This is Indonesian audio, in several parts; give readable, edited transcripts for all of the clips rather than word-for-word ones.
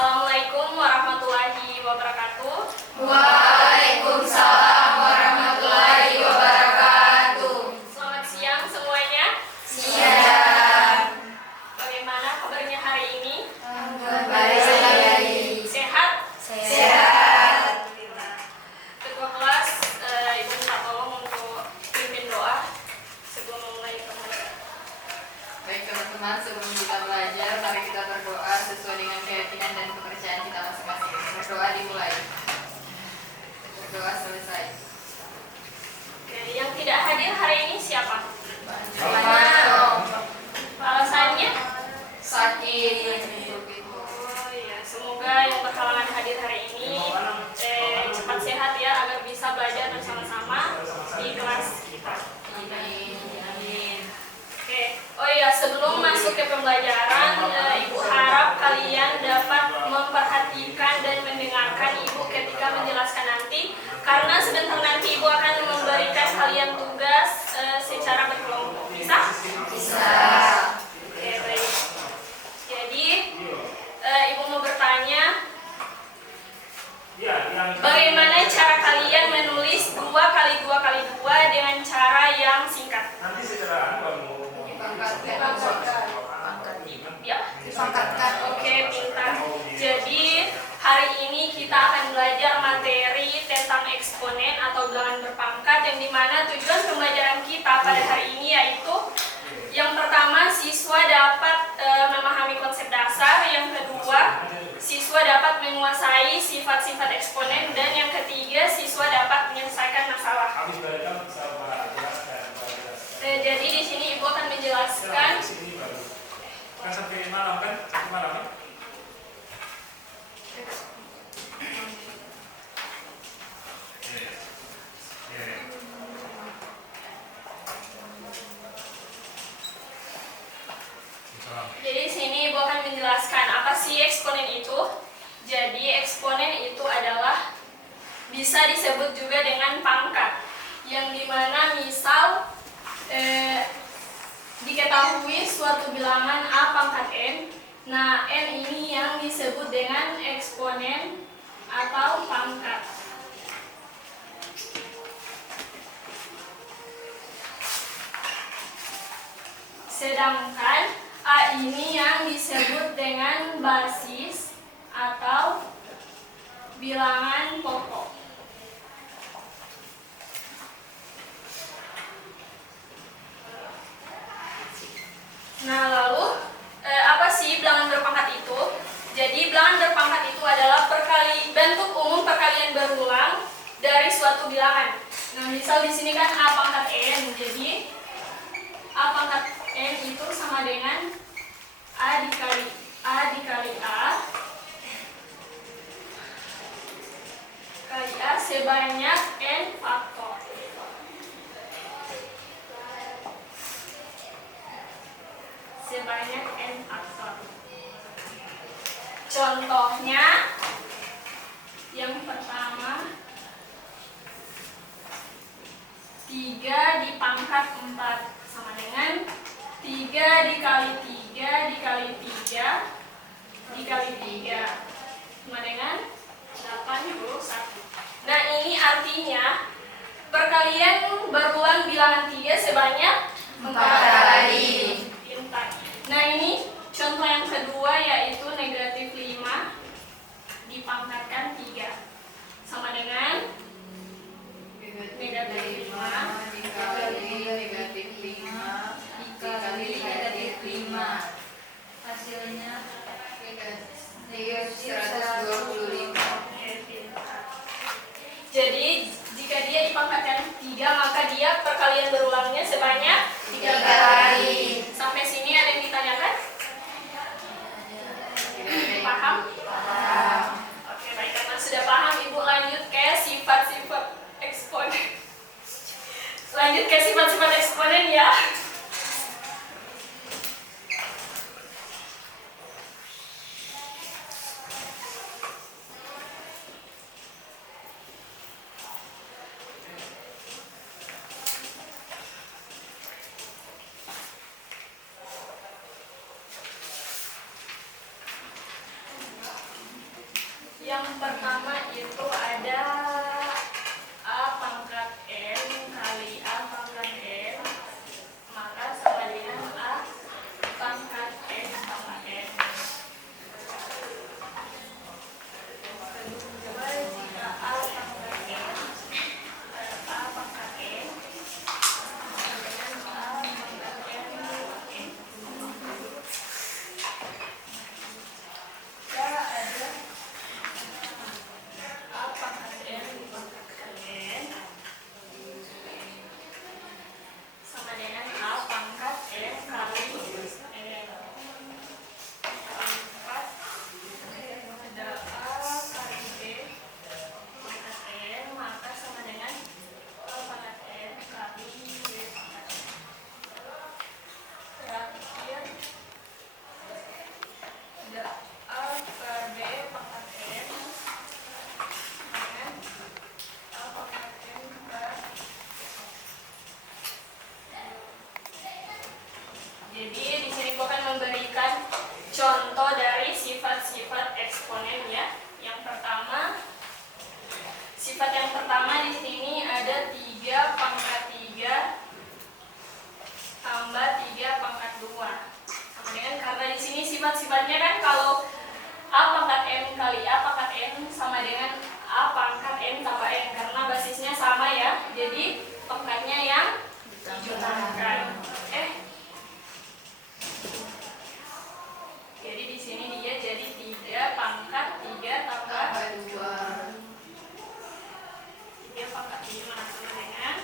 Assalamualaikum warahmatullahi wabarakatuh. Waalaikumsalam warahmatullahi wabarakatuh. Selamat siang semuanya. Siang. Bagaimana kabarnya hari ini? Baik. Sehat? Sehat. Alhamdulillah. Ketua kelas, Ibu minta tolong untuk pimpin doa sebelum memulai pembelajaran. Baik teman-teman, sebelum kita belajar, mari kita berdoa sesuai dengan keyakinan dan kepercayaan kita masing-masing. Berdoa dimulai. Berdoa selesai. Oke, yang tidak hadir hari ini siapa? Banyak. Alasannya? Sakit. Oh iya, semoga yang berhalangan hadir hari ini cepat sehat ya, agar bisa belajar bersama-sama di kelas kita. Amin. Oke, oh iya, sebelum masuk ke pembelajaran, Ibu harap kalian dapat memperhatikan dan mendengarkan Ibu ketika menjelaskan nanti, karena sebentar nanti Ibu akan memberikan kalian tugas secara berkelompok. Bisa? Bisa. Oke, baik. Jadi, Ibu mau bertanya, bagaimana cara kalian menulis 2 kali 2 kali 2 dengan cara yang singkat? Nanti secara Ya. Dipangkatkan. Oke, pintar. Jadi, hari ini kita akan belajar materi tentang eksponen atau bilangan berpangkat, yang dimana tujuan pembelajaran kita pada hari ini yaitu yang pertama, siswa dapat memahami konsep dasar, yang kedua, siswa dapat menguasai sifat-sifat eksponen, dan yang ketiga, siswa dapat menyelesaikan masalah. Jadi di sini Ibu akan menjelaskan. Kan sampai malam kan? Sampai malam kan? Jadi di sini Ibu akan menjelaskan apa sih eksponen itu. Jadi eksponen itu adalah bisa disebut juga dengan pangkat, yang dimana misal diketahui suatu bilangan A pangkat N. Nah, N ini yang disebut dengan eksponen atau pangkat. Sedangkan A ini yang disebut dengan basis atau bilangan pokok. Nah, lalu apa sih bilangan berpangkat itu? Jadi bilangan berpangkat itu adalah bentuk umum perkalian berulang dari suatu bilangan. Nah, misal di sini kan A pangkat N. Jadi A pangkat N itu sama dengan A dikali A kali A sebanyak N faktor. Sebanyak N faktor. Contohnya yang pertama, 3 dipangkat 4 sama dengan 3 dikali 3 dikali 3 dikali 3 sama dengan 81. Nah, ini artinya perkalian berulang bilangan 3 sebanyak 4 kali. Nah, ini contoh yang kedua yaitu negatif 5 dipangkatkan 3 sama dengan negatif 5 dikali negatif 5 dikali negatif 5. Hasilnya negatif 125. Jadi jika dia dipangkatkan 3, maka dia perkalian berulangnya sebanyak 3 3 kali. Sampai sini ada yang ditanyakan? Yang pertama itu ada A pangkat N kali A pangkat N, maka sama dengan A pangkat N tambah N. Kedua, jika A pangkat N A pangkat N sama dengan A pangkat N tambah N. Ya, ada A pangkat N dipangkatkan N sama dengan A pangkat N kali N. Empat, ada A kali B pangkat N, maka sama dengan A pangkat N kali B pangkat N. Terakhir, ada A per B pangkat N dengan A pangkat N per. Jadi di sini gua akan memberikan contoh dari sifat-sifat eksponen ya. Yang pertama, sifat yang pertama di sini ada 3 pangkat 3 tambah 3 pangkat 2. Sama dengan, karena di sini sifat-sifatnya kan kalau A pangkat N kali A pangkat N sama dengan A pangkat N tambah N, karena basisnya sama ya. Jadi pangkatnya yang ditambahkan. Jadi di sini dia jadi 3 pangkat 3 tambah 2. 3 pangkat 5 sama dengan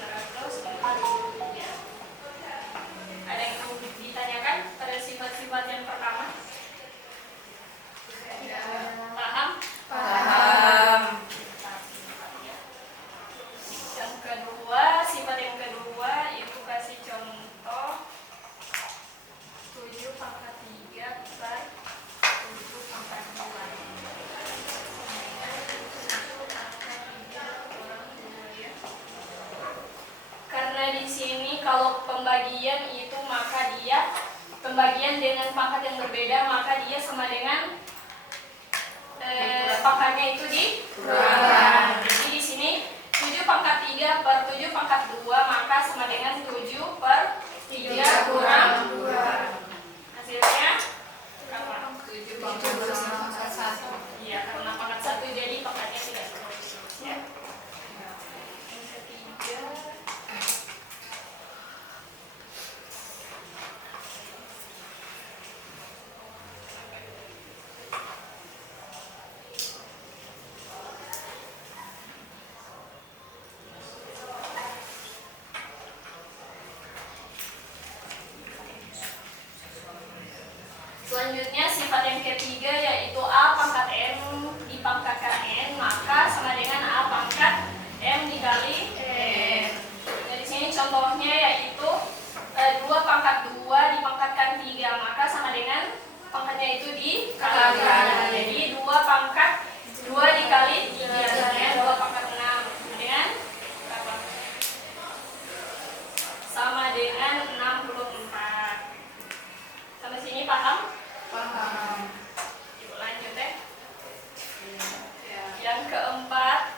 343. Ada yang mau ditanyakan pada sifat-sifat yang pertama? Paham? Paham. Yang kedua, sifat yang kedua itu kasih contoh 7 pangkat 3 per 7 pangkat 2. Karena di sini kalau pembagian itu maka dia pembagian dengan pangkat yang berbeda, maka dia sama dengan pangkatnya itu dikurangkan. Jadi di sini 7 pangkat 3 per 7 pangkat 2 maka sama dengan 7 per 3 kurang 2. Hasilnya berapa? 7 pangkat 1. Iya, karena pangkat 1 jadi pangkatnya tidak terus ya. Yang ketiga, selanjutnya sifat yang ketiga yaitu A pangkat M dipangkatkan N, maka sama dengan A pangkat M dikali N. Nah, di sini contohnya yaitu 2 pangkat 2 dipangkatkan 3, maka sama dengan pangkatnya itu dikalikan. Jadi 2 pangkat 2 dikali 3 sama dengan 2 pangkat 6. Kemudian berapa? Sama dengan 64. Sampai sini paham? Paham. Yuk lanjut ya. Ya. Yang keempat,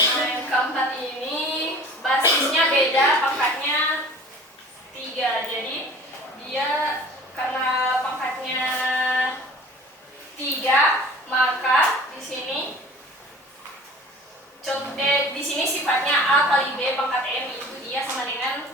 yang keempat ini basisnya beda, pangkatnya 3. Jadi dia karena pangkatnya 3, maka di sini di sini sifatnya A kali B pangkat M itu dia sama dengan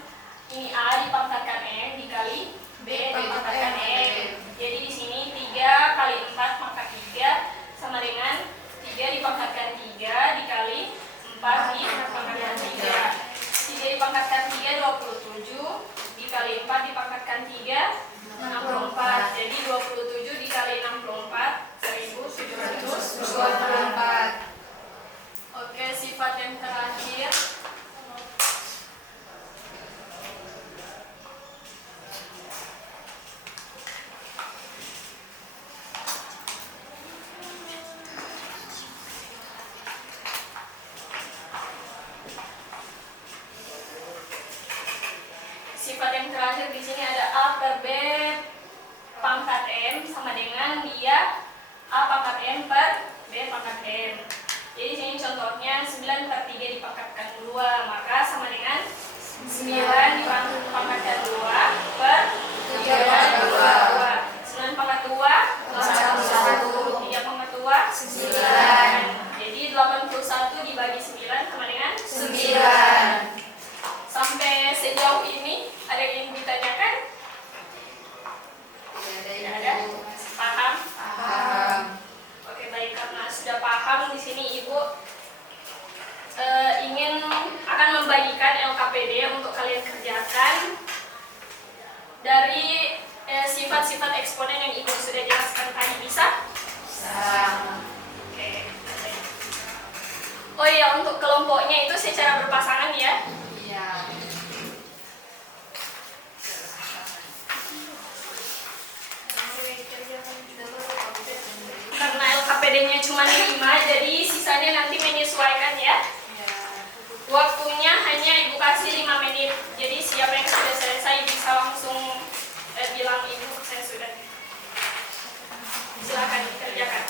ini A dipangkatkan M dikali B dipangkatkan M. Jadi di sini 3 kali 4 pangkat 3 sama dengan 3 dipangkatkan 3 dikali 4 dipangkatkan 3. 3 dipangkatkan 3 27 dikali 4 dipangkatkan 3 64. Jadi 27 dikali 64 1724. Oke, sifat yang terakhir dengan dia A pangkat N per B pangkat N. Jadi sini contohnya 9/3 dipangkatkan 2, maka sama dengan 9 dipangkatkan 2 per 3/2. 9 pangkat 2 81, 3 pangkat 2 9. Jadi 81 dibagi 9 sama dengan 9. Sampai sejauh ini ada yang ingin ditanyakan? Tidak ada. Paham? Paham. Oke, baik, karena sudah paham di sini Ibu akan membagikan LKPD untuk kalian kerjakan dari sifat-sifat eksponen yang Ibu sudah jelaskan tadi. Bisa? Oke. Oh iya, untuk kelompoknya itu secara berpasangan ya. Iya. Karena LKPD-nya cuma 5, jadi sisanya nanti menyesuaikan ya. Waktunya hanya Ibu kasih 5 menit. Jadi siapa yang sudah selesai bisa langsung bilang Ibu saya sudah. Silakan dikerjakan.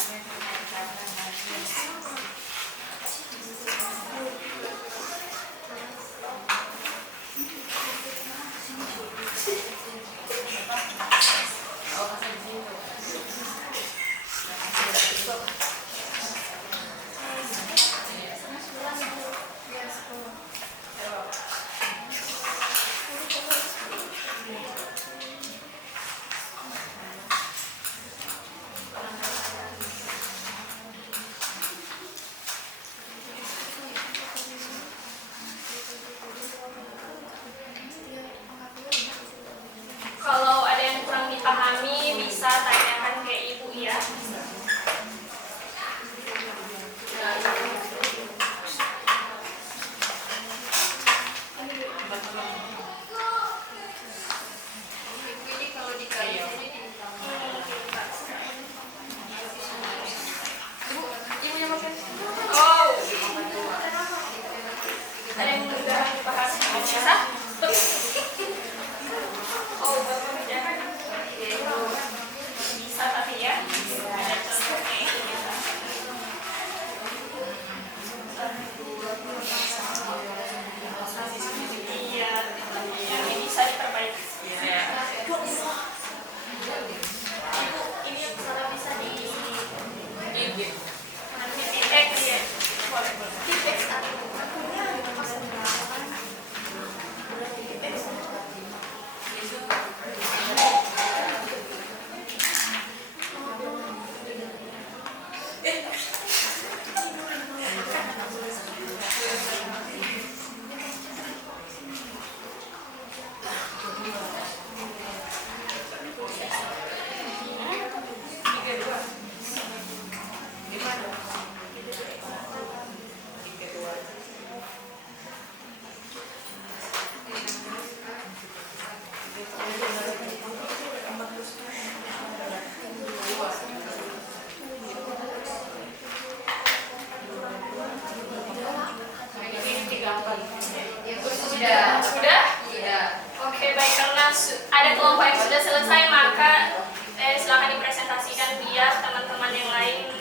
Kalau ada yang kurang dipahami bisa tanyakan ke Ibu ya. Ibu ini kalau dikali ini Oh, ada yang kurang dipahami bisa? Oh, Bapak kerjakan. Bisa tapi ya. Ada contohnya. Iya, yang ini bisa diperbaiki. Ibu, ini yang salah bisa di titik ya. Titik sudah. Sudah? Sudah. Oke, baik, karena ada kelompok yang sudah selesai, maka silakan dipresentasikan biar teman-teman yang lain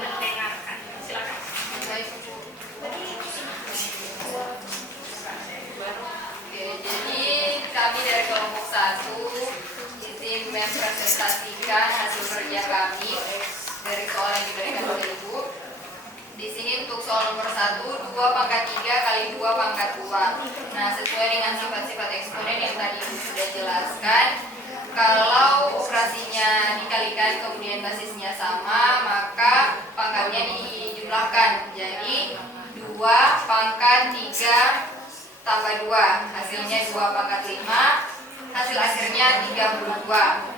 mendengarkan. Silakan. Baik, Bu. Oke, jadi kami dari kelompok 1 izin mempresentasikan hasil kerja kami dari soal yang diberikan oleh Ibu. Di sini untuk soal nomor 1, 2 pangkat 3 kali 2 pangkat 2. Nah, sesuai dengan sifat-sifat eksponen yang tadi Ibu sudah jelaskan, kalau operasinya dikalikan kemudian basisnya sama, maka pangkatnya dijumlahkan. Jadi 2 pangkat 3 tambah 2, hasilnya 2 pangkat 5, hasil akhirnya 32.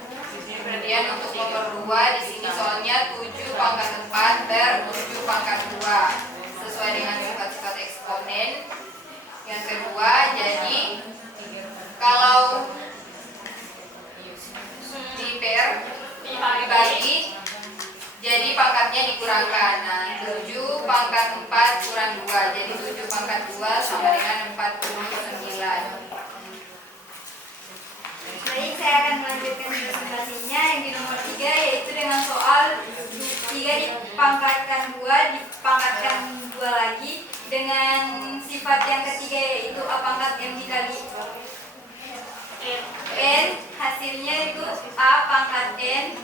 Kemudian untuk nomor 2 di sini soalnya 7 pangkat 4 per 7 pangkat 2 sesuai dengan sifat-sifat eksponen. Yang kedua, jadi kalau dibagi, jadi pangkatnya dikurangkan. Nah, 7 pangkat 4 kurang 2, jadi 7 pangkat 2 sama dengan 49. Baik, saya saya akan melanjutkan presentasinya yang di nomor 3, yaitu dengan soal 3 dipangkatkan 2 lagi dengan sifat yang ketiga, yaitu A pangkat M dikali N. Hasilnya itu A pangkat N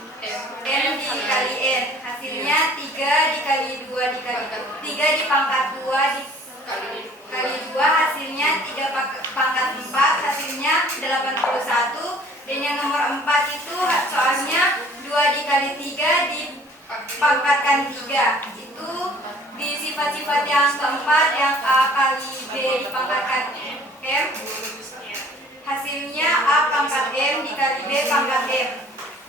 M dikali N. Hasilnya 3 dikali 2 dikali 3 dipangkat 2 dikali 2, hasilnya 3 pangkat 4, hasilnya 81. Dan yang nomor 4 itu soalnya 2 dikali 3 dipangkatkan 3. Itu di sifat-sifat yang keempat, yang A kali B dipangkatkan M, hasilnya A pangkat M dikali B pangkat M.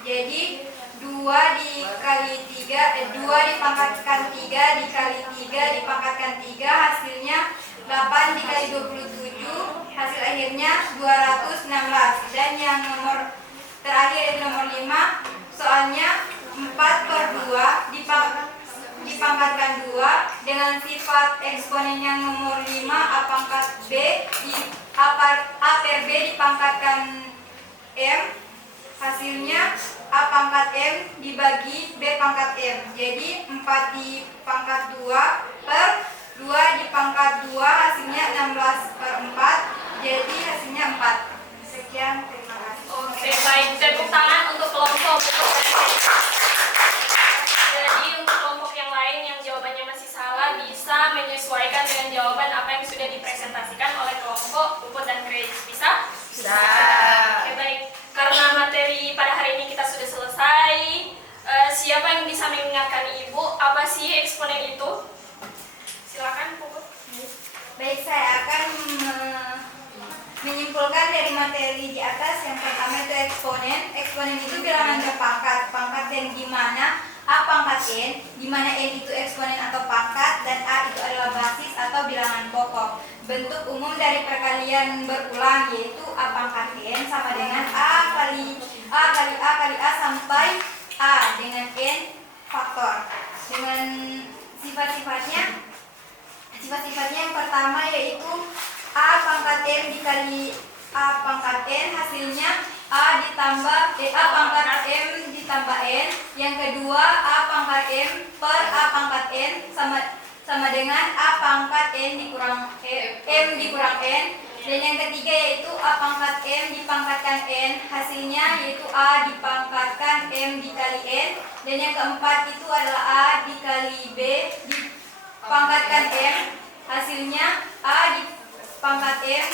Jadi 2 dikali 3, 2 dipangkatkan 3 dikali 3 dipangkatkan 3, hasilnya 8 dikali 27, hasil akhirnya 216. Dan yang nomor terakhir, nomor 5, soalnya 4/2 dipangkatkan 2 dengan sifat eksponen yang nomor 5 A pangkat B A per B dipangkatkan M, hasilnya A pangkat M dibagi B pangkat M. Jadi 4 dipangkat 2 per 2 dipangkat 2, hasilnya 16/4. Jadi hasilnya 4. Sekian, terima kasih. Oke, baik. Tepuk tangan untuk kelompok. Jadi untuk kelompok yang lain yang jawabannya masih salah bisa menyesuaikan dengan jawaban apa yang sudah dipresentasikan oleh kelompok Puput dan Grace. Bisa? Bisa. Oke, baik. Karena materi pada hari ini kita sudah selesai, siapa yang bisa mengingatkan Ibu apa sih eksponen itu? Silakan, Puput. Baik, saya akan menyimpulkan dari materi di atas. Yang pertama itu eksponen. Eksponen itu bilangan berpangkat. Pangkat dan gimana A pangkat N, di mana N itu eksponen atau pangkat dan A itu adalah basis atau bilangan pokok. Bentuk umum dari perkalian berulang yaitu A pangkat N sama dengan A kali A sampai A dengan N faktor. Dengan sifat-sifatnya yang pertama yaitu A pangkat M dikali A pangkat N, hasilnya A pangkat M ditambah N. Yang kedua A pangkat M per A pangkat N sama dengan A pangkat N dikurang M dikurang N. Dan yang ketiga yaitu A pangkat M dipangkatkan N, hasilnya yaitu A dipangkatkan M dikali N. Dan yang keempat itu adalah A dikali B dipangkatkan M, hasilnya A dipangkat M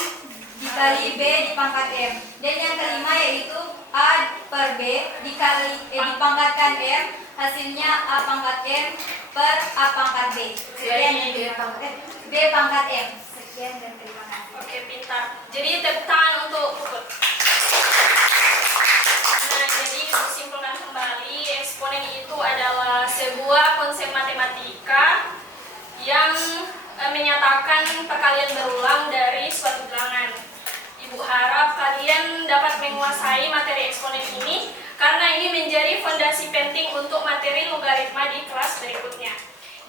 dikali B dipangkat M. Dan yang kelima yaitu A per B dipangkatkan M, hasilnya A pangkat M per A pangkat B. Sekian B pangkat M. Sekian dan terima kasih. Oke, pintar. Jadi tepuk tangan untuk Puput. Nah, jadi untuk simpulkan kembali, eksponen itu adalah sebuah konsep matematika yang menyatakan perkalian berulang dari suatu bilangan. Ibu harap kalian dapat menguasai materi eksponen ini karena ini menjadi fondasi penting untuk materi logaritma di kelas berikutnya.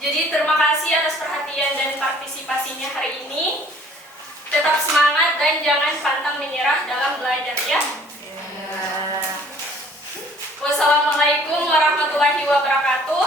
Jadi terima kasih atas perhatian dan partisipasinya hari ini. Tetap semangat dan jangan pantang menyerah dalam belajar ya. Wassalamualaikum warahmatullahi wabarakatuh.